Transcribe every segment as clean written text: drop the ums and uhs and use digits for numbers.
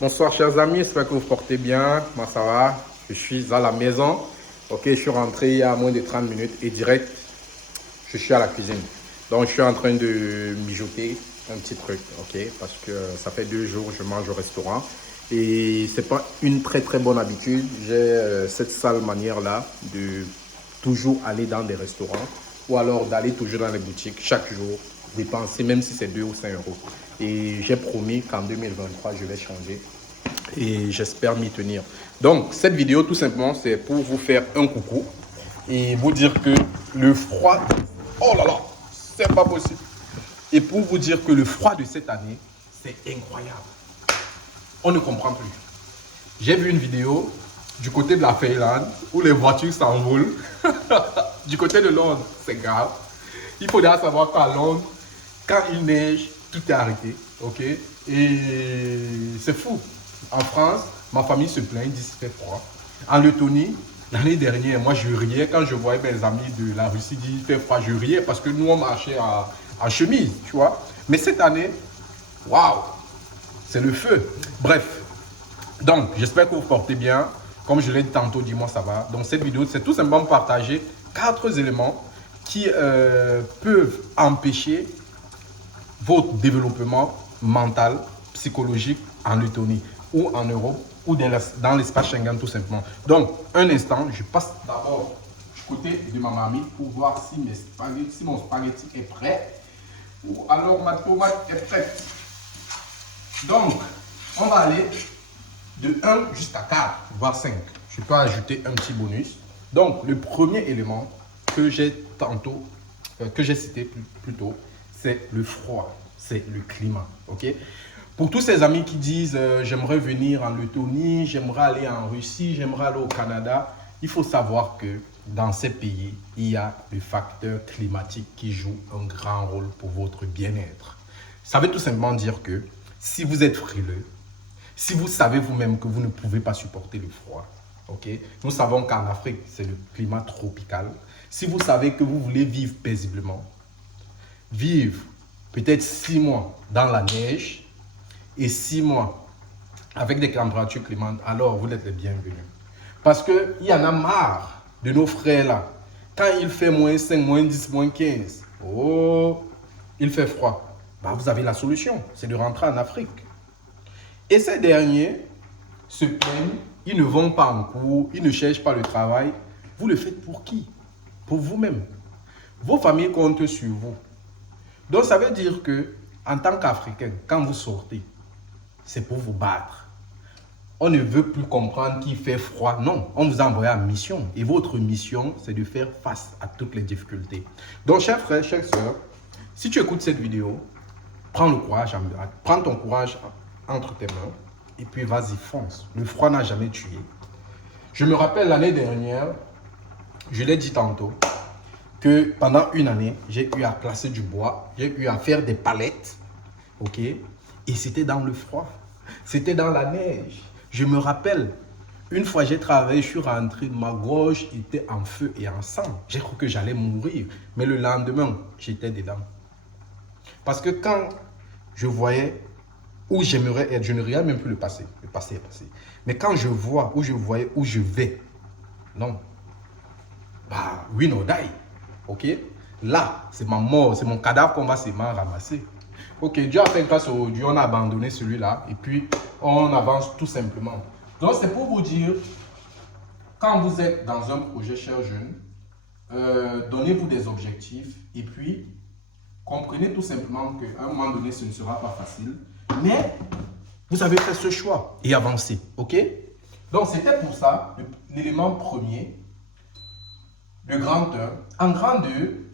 Bonsoir chers amis, j'espère que vous portez bien. Moi ça va, je suis à la maison. Ok, je suis rentré il y a moins de 30 minutes et direct, je suis à la cuisine. Donc je suis en train de mijoter un petit truc, ok, parce que ça fait 2 jours que je mange au restaurant. Et c'est pas une très bonne habitude. J'ai cette sale manière là de toujours aller dans des restaurants ou alors d'aller toujours dans les boutiques chaque jour, dépenser même si c'est 2 ou 5 euros. Et j'ai promis qu'en 2023, je vais changer et j'espère m'y tenir. Donc, cette vidéo, tout simplement, c'est pour vous faire un coucou et vous dire que le froid, oh là là, c'est pas possible. Et pour vous dire que le froid de cette année, c'est incroyable. On ne comprend plus. J'ai vu une vidéo du côté de la Finlande où les voitures s'envolent. Du côté de Londres, c'est grave. Il faut déjà savoir qu'à Londres, quand il neige, tout est arrêté. Ok. Et c'est fou. En France, ma famille se plaint, ils disent qu'il fait froid. En Lettonie, l'année dernière, moi je riais quand je voyais mes amis de la Russie dire qu'il fait froid. Je riais parce que nous on marchait en chemise, tu vois. Mais cette année, waouh, c'est le feu. Bref, donc j'espère que vous portez bien. Comme je l'ai dit tantôt, dis-moi ça va. Donc cette vidéo, c'est tout simplement partager 4 éléments qui peuvent empêcher votre développement mental, psychologique en Lettonie ou en Europe ou dans l'espace Schengen tout simplement. Donc, un instant, je passe d'abord du côté de ma mamie pour voir si mon spaghetti est prêt ou alors ma tomate est prête. Donc, on va aller de 1 jusqu'à 4, voire 5. Je peux ajouter un petit bonus. Donc, le premier élément que j'ai cité plus tôt, c'est le froid, c'est le climat. Ok. Pour tous ces amis qui disent j'aimerais venir en Lettonie, j'aimerais aller en Russie, j'aimerais aller au Canada, il faut savoir que dans ces pays, il y a le facteur climatique qui joue un grand rôle pour votre bien-être. Ça veut tout simplement dire que si vous êtes frileux, si vous savez vous-même que vous ne pouvez pas supporter le froid, ok, nous savons qu'en Afrique, c'est le climat tropical. Si vous savez que vous voulez vivre paisiblement, vivre peut-être 6 mois dans la neige et 6 mois avec des températures climates, alors vous êtes les bienvenus. Parce qu'il y en a marre de nos frères là. Quand il fait moins 5, moins 10, moins 15, oh, il fait froid. Bah, vous avez la solution, c'est de rentrer en Afrique. Et ces derniers se plaignent, ils ne vont pas en cours, ils ne cherchent pas le travail. Vous le faites pour qui? Pour vous-même. Vos familles comptent sur vous. Donc ça veut dire que en tant qu'Africain, quand vous sortez, c'est pour vous battre. On ne veut plus comprendre qu'il fait froid. Non, on vous a envoyé en mission. Et votre mission, c'est de faire face à toutes les difficultés. Donc, chers frères, chères sœurs, si tu écoutes cette vidéo, prends ton courage entre tes mains et puis vas-y, fonce. Le froid n'a jamais tué. Je me rappelle l'année dernière, je l'ai dit tantôt, que pendant une année, j'ai eu à placer du bois, j'ai eu à faire des palettes, ok? Et c'était dans le froid, c'était dans la neige. Je me rappelle, une fois j'ai travaillé, je suis rentré, ma gorge était en feu et en sang. J'ai cru que j'allais mourir, mais le lendemain, j'étais dedans. Parce que quand je voyais où j'aimerais être, je ne regarde même plus le passé. Le passé est passé. Mais quand je vois où je voyais où je vais, non, bah, win or die. Ok? Là, c'est ma mort, c'est mon cadavre qu'on va seulement ramasser. Ok, Dieu a fait grâce au Dieu, on a abandonné celui-là et puis on avance tout simplement. Donc, c'est pour vous dire, quand vous êtes dans un projet, chers jeunes, donnez-vous des objectifs et puis comprenez tout simplement qu'à un moment donné, ce ne sera pas facile, mais vous avez fait ce choix et avancez. Ok? Donc, c'était pour ça l'élément premier. Le grand 1. En grand 2,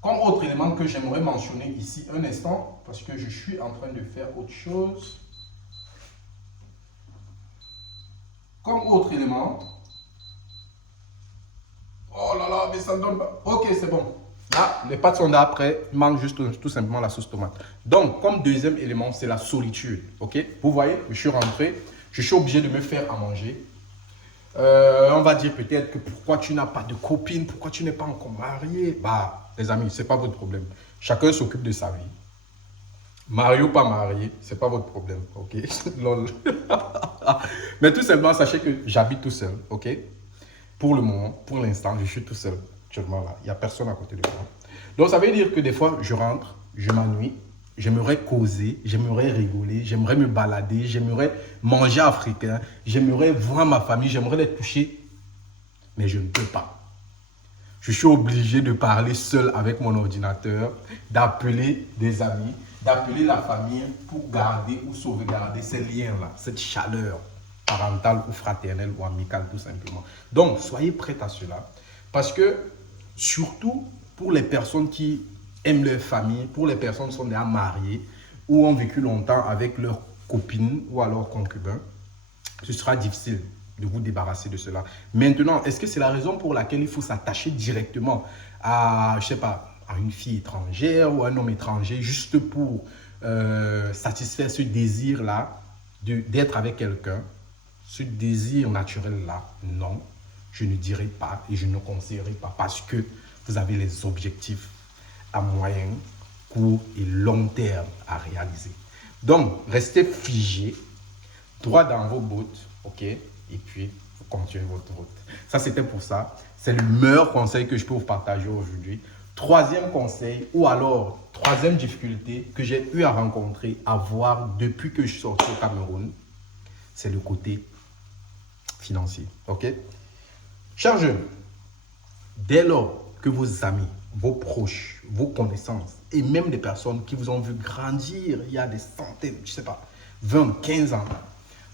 comme autre élément que j'aimerais mentionner ici un instant, parce que je suis en train de faire autre chose. Comme autre élément. Oh là là, mais ça ne donne pas. Ok, c'est bon. Là, les pâtes sont là après. Il manque juste tout simplement la sauce tomate. Donc, comme deuxième élément, c'est la solitude. Ok? Vous voyez, je suis rentré. Je suis obligé de me faire à manger. On va dire peut-être que pourquoi tu n'as pas de copine, pourquoi tu n'es pas encore marié. Bah, les amis, ce n'est pas votre problème. Chacun s'occupe de sa vie. Marié ou pas marié, c'est pas votre problème, ok? Lol. Mais tout simplement, sachez que j'habite tout seul, ok? Pour le moment, pour l'instant, je suis tout seul. Actuellement là, il n'y a personne à côté de moi. Donc ça veut dire que des fois, je rentre, je m'ennuie, j'aimerais causer, j'aimerais rigoler, j'aimerais me balader, j'aimerais manger africain, j'aimerais voir ma famille, j'aimerais les toucher, mais je ne peux pas. Je suis obligé de parler seul avec mon ordinateur, d'appeler des amis, d'appeler la famille pour garder ou sauvegarder ces liens-là, cette chaleur parentale ou fraternelle ou amicale tout simplement. Donc, soyez prêts à cela parce que surtout pour les personnes qui aiment leur famille, pour les personnes qui sont déjà mariées ou ont vécu longtemps avec leur copine ou alors concubin, ce sera difficile de vous débarrasser de cela. Maintenant, est-ce que c'est la raison pour laquelle il faut s'attacher directement à, je sais pas, à une fille étrangère ou à un homme étranger juste pour satisfaire ce désir-là d'être avec quelqu'un, ce désir naturel-là? Non, je ne dirais pas et je ne conseillerais pas parce que vous avez les objectifs à moyen, court et long terme à réaliser. Donc, restez figé, droit dans vos bottes, ok? Et puis, vous continuez votre route. Ça, c'était pour ça. C'est le meilleur conseil que je peux vous partager aujourd'hui. Troisième conseil, ou alors troisième difficulté que j'ai eu à rencontrer, à voir depuis que je suis sorti au Cameroun, c'est le côté financier, ok? Chers jeunes, dès lors que vos amis, vos proches, vos connaissances et même des personnes qui vous ont vu grandir il y a des centaines, je ne sais pas, 20, 15 ans,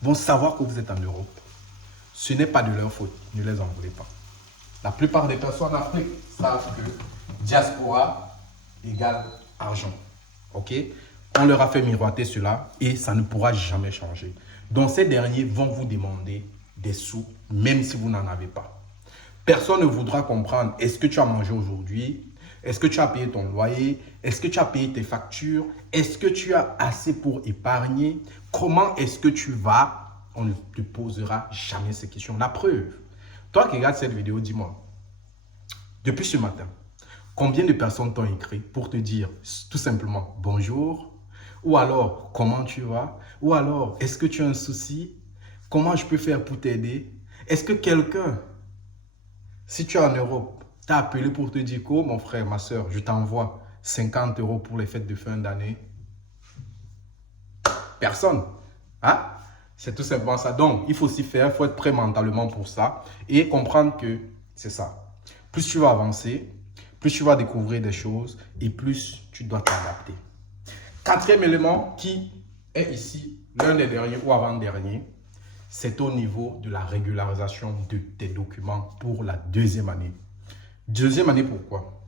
vont savoir que vous êtes en Europe, ce n'est pas de leur faute, ne les en voulez pas. La plupart des personnes en Afrique savent que diaspora égale argent. Ok? On leur a fait miroiter cela et ça ne pourra jamais changer. Donc ces derniers vont vous demander des sous, même si vous n'en avez pas. Personne ne voudra comprendre, est-ce que tu as mangé aujourd'hui? Est-ce que tu as payé ton loyer? Est-ce que tu as payé tes factures? Est-ce que tu as assez pour épargner? Comment est-ce que tu vas? On ne te posera jamais ces questions. La preuve, toi qui regardes cette vidéo, dis-moi, depuis ce matin, combien de personnes t'ont écrit pour te dire tout simplement bonjour? Ou alors, comment tu vas? Ou alors, est-ce que tu as un souci? Comment je peux faire pour t'aider? Est-ce que quelqu'un, si tu es en Europe, t'a appelé pour te dire que mon frère, ma soeur, je t'envoie 50 € pour les fêtes de fin d'année? Personne. Hein? C'est tout simplement ça. Donc, il faut s'y faire, il faut être prêt mentalement pour ça et comprendre que c'est ça. Plus tu vas avancer, plus tu vas découvrir des choses et plus tu dois t'adapter. Quatrième élément qui est ici, l'un des derniers ou avant-dernier, c'est au niveau de la régularisation de tes documents pour la deuxième année. Deuxième année, pourquoi?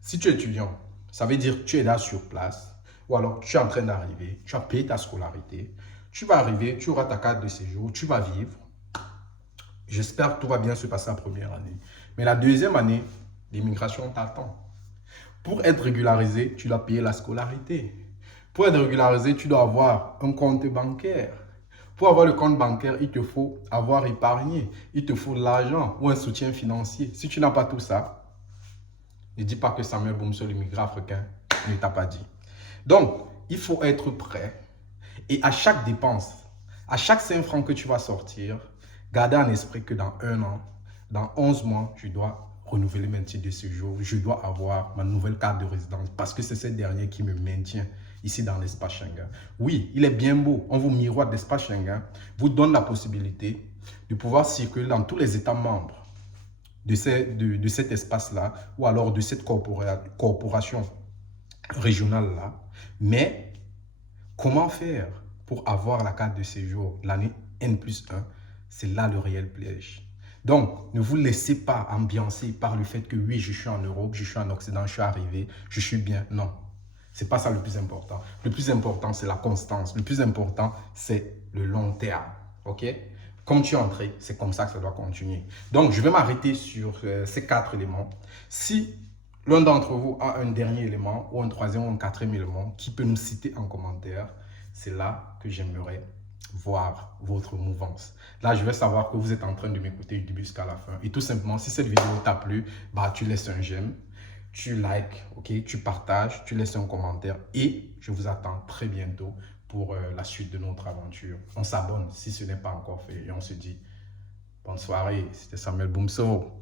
Si tu es étudiant, ça veut dire que tu es là sur place ou alors tu es en train d'arriver, tu as payé ta scolarité, tu vas arriver, tu auras ta carte de séjour, tu vas vivre. J'espère que tout va bien se passer la première année. Mais la deuxième année, l'immigration t'attend. Pour être régularisé, tu dois payer la scolarité. Pour être régularisé, tu dois avoir un compte bancaire. Pour avoir le compte bancaire, il te faut avoir épargné. Il te faut l'argent ou un soutien financier. Si tu n'as pas tout ça, ne dis pas que Samuel Boumsou, l'immigrant africain, ne t'a pas dit. Donc, il faut être prêt. Et à chaque dépense, à chaque 5 francs que tu vas sortir, gardez en esprit que dans 1 an, dans 11 mois, je dois renouveler mon titre de séjour. Je dois avoir ma nouvelle carte de résidence parce que c'est cette dernière qui me maintient ici dans l'espace Schengen. Oui, il est bien beau. On vous miroite l'espace Schengen, vous donne la possibilité de pouvoir circuler dans tous les États membres de cet espace-là ou alors de cette corporation régionale-là. Mais comment faire pour avoir la carte de séjour l'année N+1? C'est là le réel piège. Donc, ne vous laissez pas ambiancer par le fait que oui, je suis en Europe, je suis en Occident, je suis arrivé, je suis bien. Non, ce n'est pas ça le plus important. Le plus important, c'est la constance. Le plus important, c'est le long terme. OK? Comme tu es entré, c'est comme ça que ça doit continuer. Donc, je vais m'arrêter sur ces 4 éléments. Si l'un d'entre vous a un dernier élément ou un troisième ou un quatrième élément qui peut nous citer en commentaire, c'est là que j'aimerais voir votre mouvance. Là, je vais savoir que vous êtes en train de m'écouter du début jusqu'à la fin. Et tout simplement, si cette vidéo t'a plu, bah, tu laisses un j'aime, tu likes, ok, tu partages, tu laisses un commentaire et je vous attends très bientôt pour la suite de notre aventure. On s'abonne si ce n'est pas encore fait et on se dit bonne soirée. C'était Samuel Boumso.